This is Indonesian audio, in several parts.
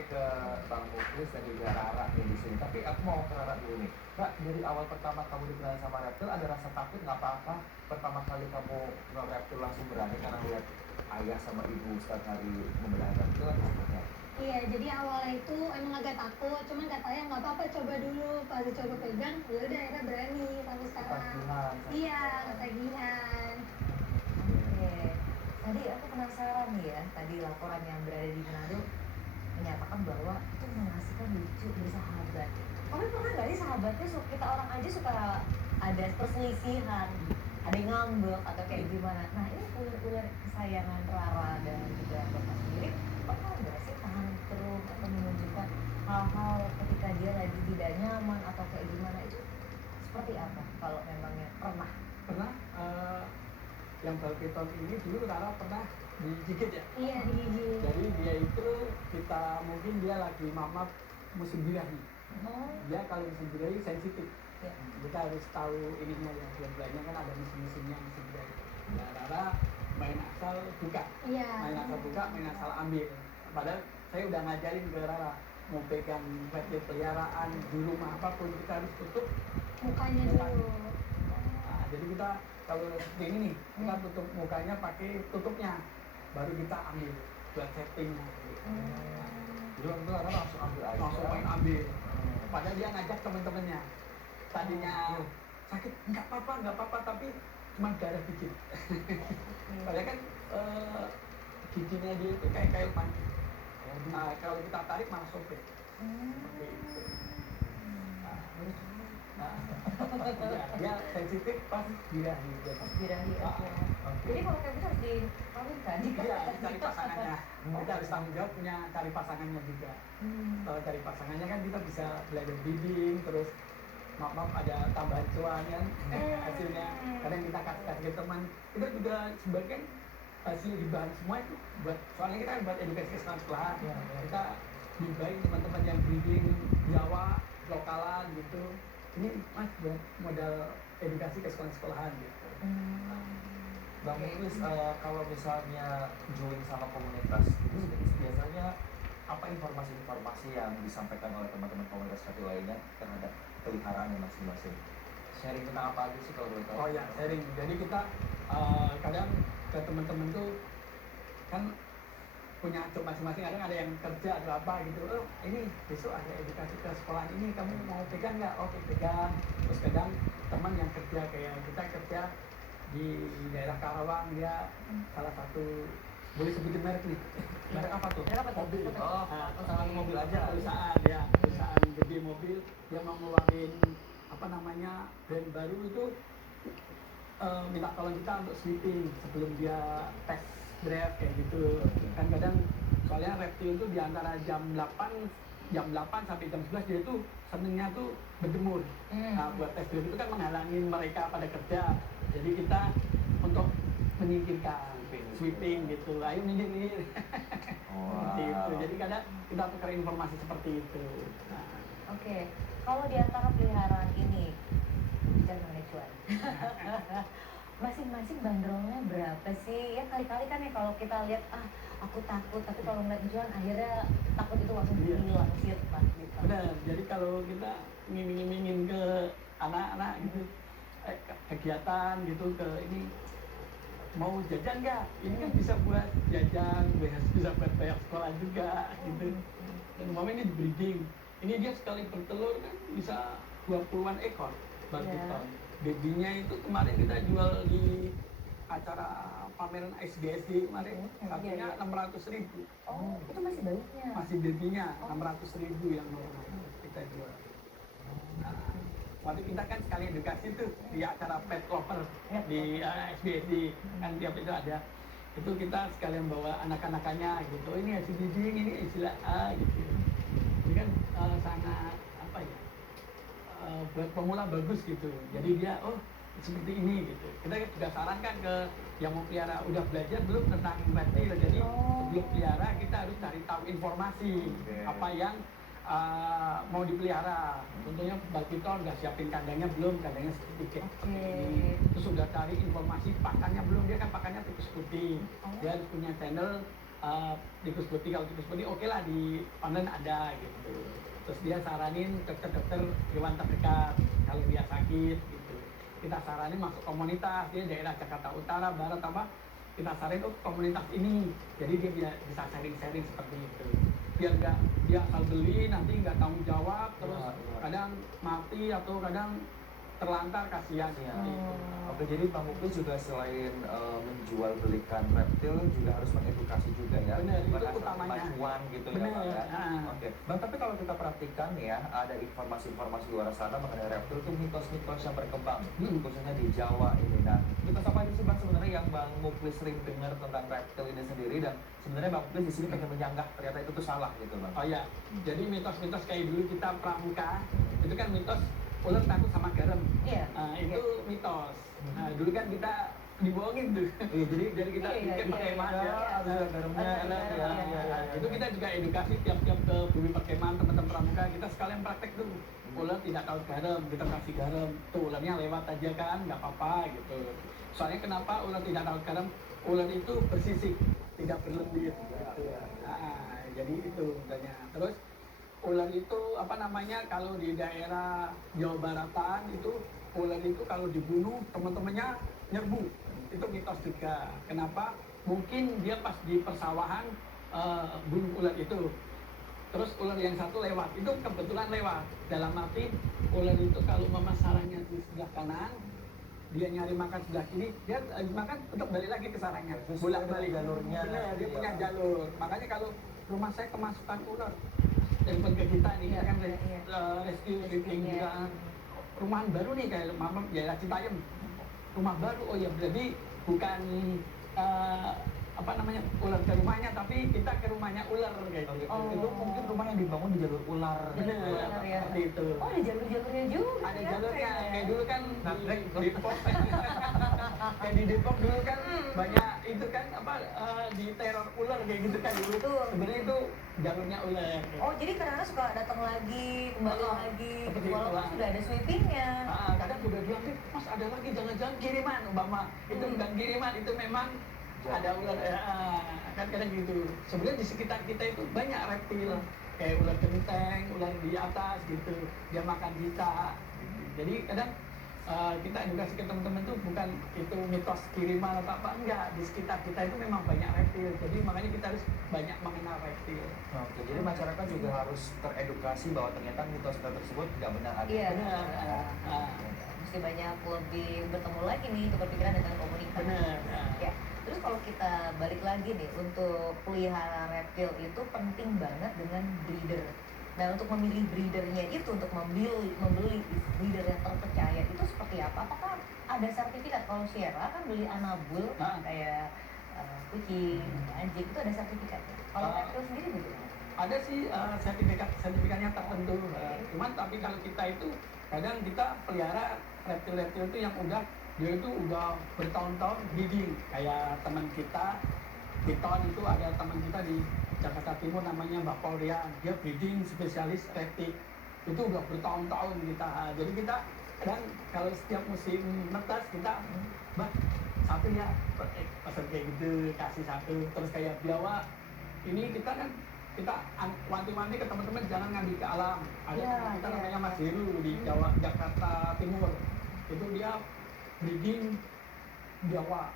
nih ke Bang Muklis dan juga Rara nih di sini. Tapi aku mau ke Rara dulu nih. Kak, dari awal pertama kamu dikenal sama reptil, ada rasa takut nggak apa-apa? Pertama kali kamu kenal reptil langsung berani karena lihat ayah sama ibu setiap hari membelai reptil atau seperti apa? Iya, jadi awalnya itu emang agak takut, cuman katanya nggak apa-apa coba dulu. Pas coba pegang, ya udah akhirnya berani sampai sekarang. Ketagihan. Iya, ketagihan. Oke, tadi aku penasaran nih ya, tadi laporan yang berada di Manado menyatakan bahwa itu mengasihkan lucu bersahabat. Tapi pernah nggak sih sahabatnya kita orang aja suka ada perselisihan, ada yang ngambek atau kayak gimana? Nah ini ular-ular kesayangan Rara dan juga Bapak sendiri pernah nggak sih tantrum atau menunjukkan hal-hal ketika dia lagi tidak nyaman atau kayak gimana itu seperti apa kalau memangnya pernah? Pernah yang Balpiton ini dulu Rara pernah digigit ya. Iya, digigit. Jadi dia itu mungkin dia lagi mamap musim birahi. Dia kalau musim birahi sensitif. Ya. Kita harus tahu ininya ya, bulan-bulannya kan ada musim-musimnya musim birahi. Nah Rara main asal buka, Iya. main asal buka, main asal ambil. Padahal saya udah ngajarin ke Rara mau pegang reptil peliharaan di rumah apapun kita harus tutup Mukanya mukanya. dulu. Nah, jadi kita kalau seperti ini nih, kita tutup mukanya pakai tutupnya, baru kita ambil buat settingnya. Jadi waktu itu Rara langsung ambil aja. Langsung main ambil. Padahal dia ngajak teman-temannya. Tadinya sakit, nggak apa-apa, tapi cuma darah dikit. Padahal kan giginya dia itu kayak kayu pancing. Nah, kalau kita tarik malah sobek. Seperti itu. Nah, ya, dia sensitif pas birahi. Birahi, oke. Jadi kalau kayak gitu harus dikawinkan jika Iya, cari pasangannya. Kita harus tanggung jawab punya cari pasangannya juga. Kalau cari pasangannya kan kita bisa belajar breeding, terus maaf ada tambahan cuan kan hasilnya. Kadang kita kasih ke teman. Kita juga sebagian hasil hibah semua itu buat, soalnya kita kan buat edukasi sekolah. Kita hibahin teman-teman yang breeding Jawa, lokalan gitu. Ini mas buat modal edukasi ke sekolah-sekolahan gitu. Bang Muklis, kalau misalnya join sama komunitas itu biasanya apa informasi-informasi yang disampaikan oleh teman-teman komunitas reptil lainnya terhadap peliharaannya masing-masing? Sharing tentang apa aja sih kalau boleh tahu? Oh ya, sharing. Jadi kita kadang ke teman-teman tuh kan punya job masing-masing, kadang ada yang kerja atau apa gitu. Oh ini besok ada edukasi ke sekolah ini, kamu mau pegang nggak? Oke pegang. Terus kadang teman yang kerja kayak kita kerja di daerah Karawang, dia salah satu, boleh sebutin merek nih. Merek apa tuh? Merek apa tuh? Mobil. Sama mobil aja. Perusahaan gede mobil, dia mau ngeluarin apa namanya brand baru itu, minta tolong kita untuk sweeping sebelum dia tes drive kayak gitu. Kan kadang soalnya reptil itu di antara jam 8 sampai jam 11 dia tuh senengnya tuh berjemur. Nah buat tes drive itu kan menghalangi mereka pada kerja. Jadi kita untuk menyingkirkan sweeping gitu. Ayo minggir. Seperti itu. Jadi kadang kita tukar informasi seperti itu. Nah, Oke, kalau di antara peliharaan ini bicara mengenai cuan, masing-masing bandrolnya berapa sih? Ya kali-kali kan ya kalau kita lihat aku takut, tapi kalau ngeliat cuan akhirnya takut itu langsung hilang sirna gitu. benar. Jadi kalau kita ngiming-ngimingin ke anak-anak gitu, kegiatan gitu ke ini, mau jajan nggak? Ini kan bisa buat jajan, bisa buat bayar sekolah juga gitu. Dan umpamanya ini di breeding, ini dia sekali bertelur kan bisa 20-an ekor Balpiton. Babynya itu kemarin kita jual di acara pameran SGSD kemarin, harganya 600.000. Oh, itu masih bayinya? Masih babynya 600.000 yang normal kita jual. Nah, waktu kita kan sekali edukasi tuh di acara pet lover di SBSD kan tiap itu ada, itu kita sekalian bawa anak-anakannya gitu. Ini hasil breeding, ini istilah A gitu. Ini kan sangat apa ya, buat pemula bagus gitu. Jadi dia seperti ini gitu. Kita juga sarankan ke yang mau pelihara, udah belajar belum tentang reptil. Jadi sebelum pelihara kita harus cari tahu informasi apa yang mau dipelihara. Contohnya Balpiton udah siapin kandangnya belum, kandangnya sedikit ini. Terus udah cari informasi pakannya belum, dia kan pakannya tipis putih. Dia harus punya channel tikus putih. Kalau tikus putih oke lah di online ada gitu. Terus dia saranin ke dokter hewan terdekat kalau dia sakit gitu. Kita saranin masuk komunitas, dia daerah Jakarta Utara, Barat apa, kita saranin komunitas ini. Jadi dia bisa sharing-sharing seperti itu. Biar nggak dia asal beli nanti nggak tanggung jawab, terus kadang mati atau kadang terlantar, kasihan Iya. gitu. Oke, jadi Bang Muklis juga selain menjual belikan reptil juga harus mengedukasi juga ya. Benar, itu Bukan asal utamanya. cuan gitu ya, Benar, Bang ya. ah. Oke, Bang, tapi kalau kita perhatikan nih ya, ada informasi-informasi luar sana mengenai reptil itu mitos-mitos yang berkembang, khususnya di Jawa ini. Nah, mitos apa aja sih Bang sebenarnya yang Bang Muklis sering dengar tentang reptil ini sendiri, dan sebenarnya Bang Muklis di sini pengen menyanggah ternyata itu tuh salah gitu, Bang. Oh ya, jadi mitos-mitos kayak dulu kita pramuka, itu kan mitos ular takut sama garam. Iya. Nah, itu mitos. Nah, dulu kan kita dibohongin tuh. Iya, Jadi kita Iya, bikin iya, pakai iya, manja, iya. harus ada garamnya, Ada ya, garam, ya, ya. Itu kita juga edukasi tiap-tiap ke bumi perkemahan teman-teman pramuka, kita sekalian praktek tuh. Ular tidak tahu garam, kita kasih garam. Tuh ularnya lewat aja kan, nggak apa-apa gitu. Soalnya kenapa ular tidak tahu garam? Ular itu bersisik, tidak berlendir gitu. Nah, jadi itu sebenarnya. Terus ular itu apa namanya, kalau di daerah Jawa Baratan itu ular itu kalau dibunuh teman-temannya nyerbu. Itu mitos juga. Kenapa? Mungkin dia pas di persawahan bunuh ular itu. Terus ular yang satu lewat, itu kebetulan lewat. Dalam arti ular itu kalau mama sarangnya di sebelah kanan, dia nyari makan sebelah kiri, dia makan untuk balik lagi ke sarangnya. Terus Bolak-balik ada jalurnya. Benar, dia Iya. punya jalur. Makanya kalau rumah saya kemasukan ular, telepon ke kita nih, kita kan rescue sweeping Iya. juga. Rumahan baru nih kayak mama daerah Citayam. Rumah baru, oh ya berarti bukan apa namanya ular ke rumahnya, tapi kita ke rumahnya ular kayak gitu. Oh. Itu mungkin rumah yang dibangun di jalur ular. Benar, Ular, ya. seperti itu. Oh, ada jalur-jalurnya juga. Ada ya, jalurnya, kayaknya. kayak dulu kan Nah, di Greg, Depok kayak di Depok dulu kan banyak itu kan apa di teror ular kayak gitu kan dulu. Betul. Sebenarnya itu jalurnya ular. Oh, jadi kadang-kadang suka datang lagi, kembali Oh, lagi, seperti gitu. Walaupun itulah. sudah ada sweepingnya. Kadang udah bilang, Mas ada lagi, jangan-jangan kiriman, umpama itu bukan kiriman, itu memang ada ular. Kan kadang gitu. Sebenarnya di sekitar kita itu banyak reptil, kayak ular genteng, ular di atas gitu, dia makan kita. Jadi kadang kita edukasi ke teman-teman tuh bukan itu mitos kiriman atau apa, enggak. Di sekitar kita itu memang banyak reptil, jadi makanya kita harus banyak mengenal reptil. Oke, jadi masyarakat juga harus teredukasi bahwa ternyata mitos tersebut tidak benar ada. Iya. Benar. Mesti banyak lebih bertemu lagi nih, tukar pikiran dengan komunitas. Benar. Ya. Terus kalau kita balik lagi nih, untuk pelihara reptil itu penting banget dengan breeder. Nah, untuk memilih breedernya itu, untuk membeli breeder yang terpercaya itu seperti apa? Apakah ada sertifikat? Kalau Sierra kan beli anabul kayak kucing, anjing, itu ada sertifikatnya. Kalau reptil sendiri bagaimana? Ada sih sertifikatnya tertentu. Cuman tapi kalau kita itu kadang kita pelihara reptil-reptil itu yang dia itu udah bertahun-tahun breeding. Kayak teman kita Piton itu, ada teman kita di Jakarta Timur namanya Mbak Polrian, dia breeding spesialis reptil. Itu udah bertahun-tahun kita. Jadi kita kadang kalau setiap musim netas kita, Mbak satu ya, pesan kayak gitu, kasih satu. Terus kayak biawak ini kita kan wanti-wanti ke teman-teman jangan ngambil ke alam. Ada teman kita namanya Mas Heru di Jakarta Timur, itu dia breeding biawak.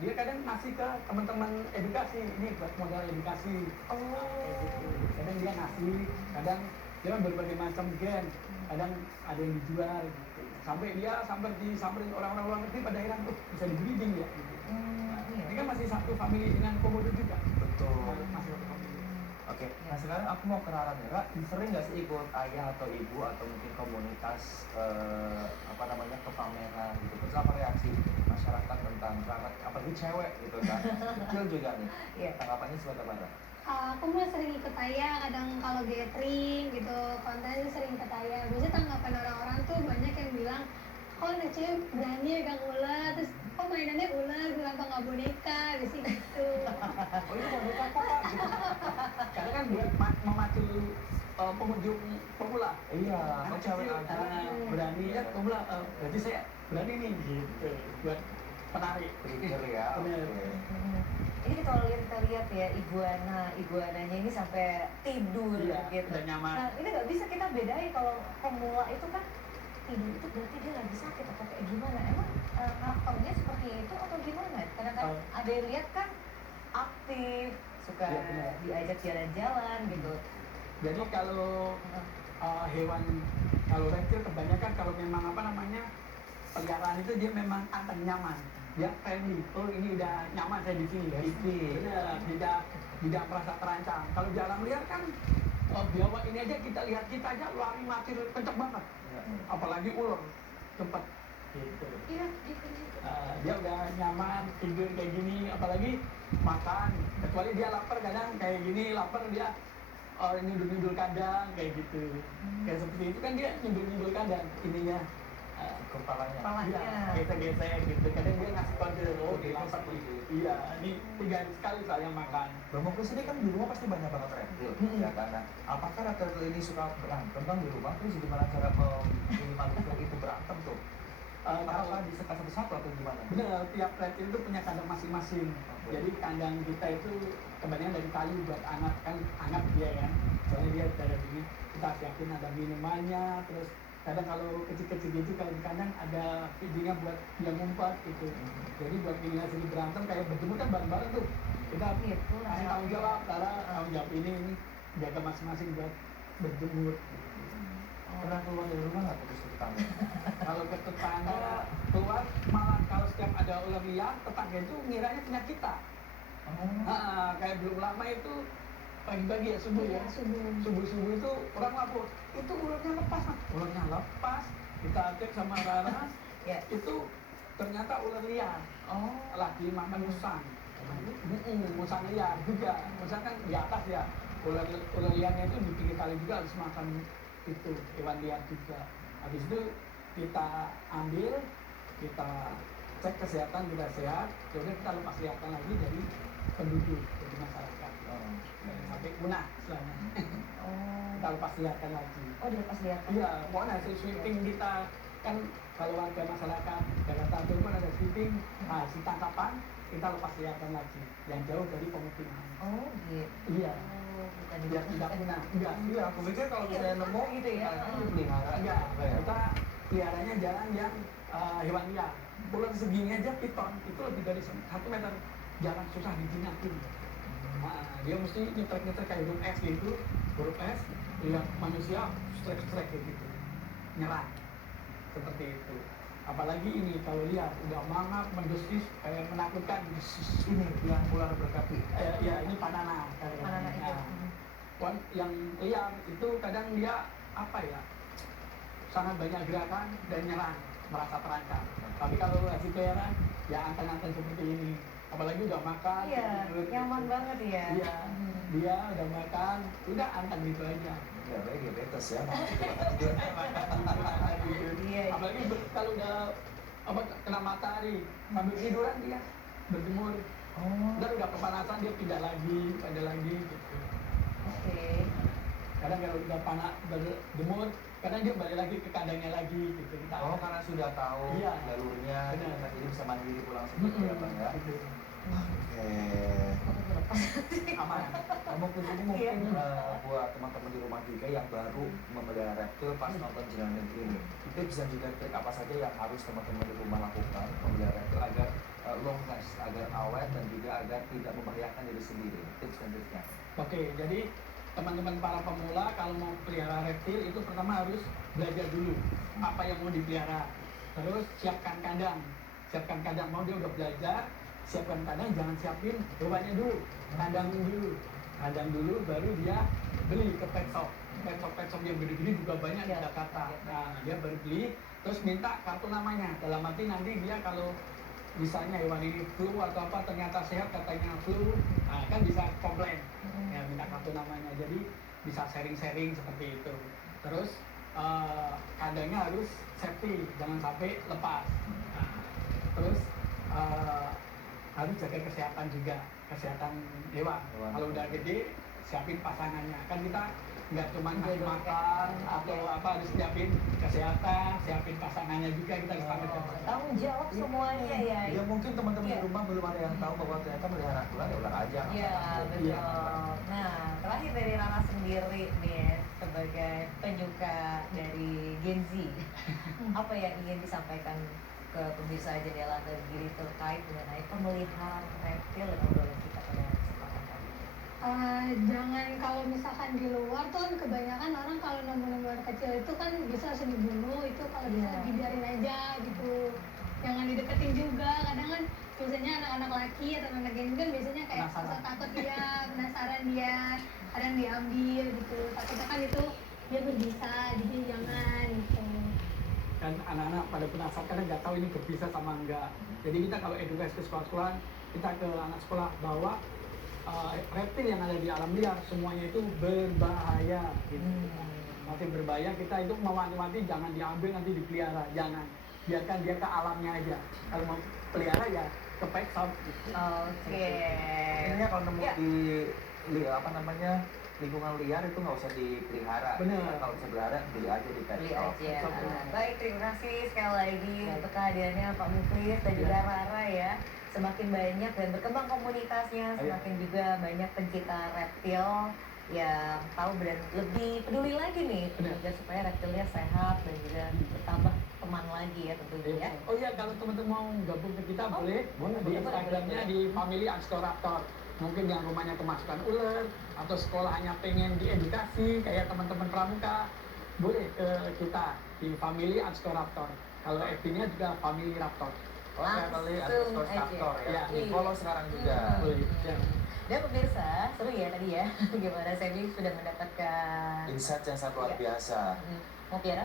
Dia kadang ngasih ke teman-teman edukasi, ini buat modal edukasi. Kayak gitu. Kadang dia ngasih, kadang dia kan berbagai macam gen, kadang ada yang dijual gitu. Sampai disamperin orang-orang luar negeri pada heran tuh bisa di breeding ya gitu. Ini kan masih satu family dengan komodo juga. Betul. Masih satu family. Oke, nah sekarang aku mau ke Rara nih, Ra. Sering nggak sih ikut ayah atau ibu atau mungkin komunitas apa namanya ke pameran gitu? Terus apa reaksi masyarakat tentang Rara, apalagi cewek gitu kan? Kecil juga nih. Iya. Tanggapannya seperti apa, Ra? Aku mah sering ikut ayah, kadang kalau gathering gitu, kontennya sering ikut ayah. Biasanya tanggapan orang-orang tuh banyak yang bilang, kok anak cewek berani pegang ular, terus kok mainannya ular, kenapa nggak boneka, biasanya gitu. Oh itu boneka kok Pak? Gitu. Karena kan buat memacu pengunjung pemula. Iya, Anak kok cewek kecil, aja. berani ya pemula. Berarti saya berani nih gitu buat penarik. Trigger ya. Bener. Oke. Ini kalau kita lihat ya iguananya ini sampai tidur Iya, gitu. udah nyaman. Nah ini nggak bisa kita bedain kalau pemula itu kan tidur itu berarti dia lagi sakit atau kayak gimana? Emang karakternya seperti itu atau gimana? Kadang-kadang ada yang lihat kan aktif, suka Iya, benar. diajak jalan-jalan gitu. Jadi kalau hewan, kalau reptil kebanyakan kalau memang apa namanya peliharaan itu dia memang akan nyaman, dia friendly. Oh ini udah nyaman saya di sini, benar, tidak merasa terancam. Kalau di alam liar kan biawa ini aja kita lihat kita aja lari mati kenceng banget, Ya. apalagi ular cepet gitu. Iya, gitu. Dia udah nyaman tidur kayak gini, apalagi makan, kecuali dia lapar kadang kayak gini lapar dia nyundul-nyundul kandang kayak gitu. Kayak seperti itu kan dia nyundul-nyundul kandang ininya Kepalanya. Kepalanya. iya, gesek-gesek gitu. Kadang dia ngasih kode, oh Oke, dia lapar seperti gitu. itu. Iya, ini 3 hari sekali soalnya makan. Bang Muklis ini kan di rumah pasti banyak banget reptil, ya kan? Nah, apakah reptil ini suka berantem bang di rumah? Terus gimana cara meminimalisir itu berantem tuh? Apakah disekat satu-satu atau gimana? Bener, tiap reptil itu punya kandang masing-masing. Jadi kandang kita itu kebanyakan dari kayu buat anak, kan hangat dia kan. Soalnya dia dari gini, kita siapin ada minumannya, terus kadang kalau kecil-kecil gitu kalau di kandang ada feedingnya buat dia ngumpet gitu. Jadi buat minimalisir berantem kayak berjemur kan bareng-bareng tuh. Kita Gitu, kasih tanggung jawab, tanggung jawab ini jaga masing-masing buat berjemur. Pernah keluar dari rumah nggak terus tetangga? Kalau ke tetangga keluar malah kalau setiap ada ular liar tetangga itu ngiranya punya kita. Kayak belum lama itu pagi-pagi ya subuh ya, subuh itu orang lapor itu ularnya lepas Mas. Ularnya lepas, kita cek sama Rara Ya. itu ternyata ular liar lagi makan musang. Musang liar juga, musang kan di atas ya, ular liarnya itu di pinggir kali juga harus makan itu hewan liar juga. Habis itu kita ambil, kita cek kesehatan kita sehat, kemudian kita lepas liarkan lagi dari penduduk, dari masyarakat. Sampai punah istilahnya. Kita lepas liarkan lagi. Oh, dilepas liarkan. Iya, pokoknya hasil sweeping kita kan kalau warga masyarakat Jakarta Timur ada sweeping, hasil tangkapan kita lepas liarkan lagi yang jauh dari pemukiman. Oh, gitu. Iya, Bukan biar tidak punah. Enggak, Iya, aku pikir kalau misalnya nemu gitu ya. dipelihara. enggak. Kita peliharanya jalan yang hewan liar. Ular segini aja piton itu lebih dari 1 meter, jalan susah dijinakin. Dia mesti nyetrek-nyetrek kayak huruf S gitu, huruf S, lihat manusia strek-strek kayak gitu, nyerang seperti itu. Apalagi ini kalau lihat udah mangap, mendesis, kayak menakutkan. Ini yang ular berkaki. Ya ini panana. Panana itu. Yang liar itu kadang dia apa ya, sangat banyak gerakan dan nyerang, merasa terancam. Tapi kalau hasil peliharaan ya anteng-anteng seperti ini, apalagi udah makan, Iya, tidur, nyaman gitu. banget ya. Iya, dia udah makan, udah anteng gitu aja. Ya, baik diabetes ya. Iya. Apalagi kalau udah kena matahari, sambil tiduran dia berjemur. Ntar udah kepanasan dia pindah lagi, gitu. Oke. Kadang kalau udah panas berjemur, kadang dia balik lagi ke kandangnya lagi gitu. Karena sudah tahu Iya. jalurnya, Benar. jadi bisa mandiri pulang sendiri ya bang ya. Gitu. Oke. Aku terlepas. Aman. Kamu ini mungkin buat teman-teman di rumah juga yang baru memelihara reptil pas nonton Jalan Negeri ini, tips dan juga trik apa saja yang harus teman-teman di rumah lakukan memelihara reptil agar long last, agar awet dan juga agar tidak membahayakan diri sendiri. Tips dan triknya. Oke, jadi teman-teman para pemula kalau mau pelihara reptil itu pertama harus belajar dulu apa yang mau dipelihara. Terus siapkan kandang. Mau dia udah belajar, siapkan kandang, jangan siapin hewannya dulu. Kandang dulu baru dia beli ke pet shop. Pet shop yang gede-gede juga banyak di Jakarta. Nah, dia baru beli, terus minta kartu namanya. Dalam arti nanti dia kalau misalnya hewan ini flu atau apa ternyata sehat katanya flu, nah kan bisa komplain. Ya minta kartu namanya, jadi bisa sharing-sharing seperti itu. Terus kandangnya harus safety, jangan sampai lepas. Nah, terus harus jaga kesehatan juga, kesehatan hewan. Kalau udah gede siapin pasangannya. Kan kita nggak cuma ngasih Jodoh, makan atau oke. apa, harus siapin kesehatan, siapin pasangannya juga kita harus pamerkan. Tanggung jawab semuanya ya. Ya mungkin teman-teman Iya. di rumah belum ada yang tahu bahwa ternyata melihara ular ya ular aja. nggak Iya, usah takut. betul. Iya. Nah, terakhir dari Rara sendiri nih sebagai penyuka dari Gen Z, apa yang ingin disampaikan ke pemirsa Jendela Negeri terkait mengenai pemeliharaan reptil dan obrolan kita pada kesempatan kali ini? Jangan, kalau misalkan di luar tuh kan kebanyakan orang kalau nemu ular kecil itu kan bisa langsung dibunuh, itu kalau bisa Iya. dibiarin aja gitu, jangan dideketin juga. Kadang kan biasanya anak-anak laki atau anak geng kan biasanya kayak Penasaran. rasa takut dia, penasaran dia, kadang diambil gitu, takutnya kan itu dia berbisa, jadi jangan gitu. Dan anak-anak pada penasaran karena nggak tahu ini berbisa sama enggak. Jadi kita kalau edukasi ke sekolah-sekolah, kita ke anak sekolah bahwa reptil yang ada di alam liar semuanya itu berbahaya. Gitu. Mati berbahaya, kita itu mau mati-mati jangan diambil nanti dipelihara, jangan, biarkan dia ke alamnya aja. Kalau mau pelihara ya ke pet shop gitu. Oke. Intinya kalau nemu Ya. di apa namanya lingkungan liar itu nggak usah dipelihara. Bener. Ya, kalau bisa pelihara beli aja di pet Beli shop. aja. Betul. Baik, terima kasih sekali lagi untuk kehadirannya Pak Muklis dan juga Rara ya. Semakin banyak dan berkembang komunitasnya, semakin juga banyak pencinta reptil yang tahu dan lebih peduli lagi nih Benar. agar supaya reptilnya sehat dan juga bertambah teman lagi ya tentunya ya. Oh iya, kalau teman-teman mau gabung ke kita Oh, boleh, boleh, di boleh, Instagramnya boleh. di Family Explorator. Mungkin yang rumahnya kemasukan ular atau sekolahnya pengen diedukasi kayak teman-teman pramuka, boleh ke kita di Family Explorator. Kalau FB-nya juga Family Raptor. Oh, family Langsung underscore aja. Raptor ya. Iya. Di follow sekarang juga. Boleh. Ya. Dan pemirsa, seru ya tadi ya. Gimana Semi sudah mendapatkan Insight yang sangat luar Iya. biasa. Mau Piara?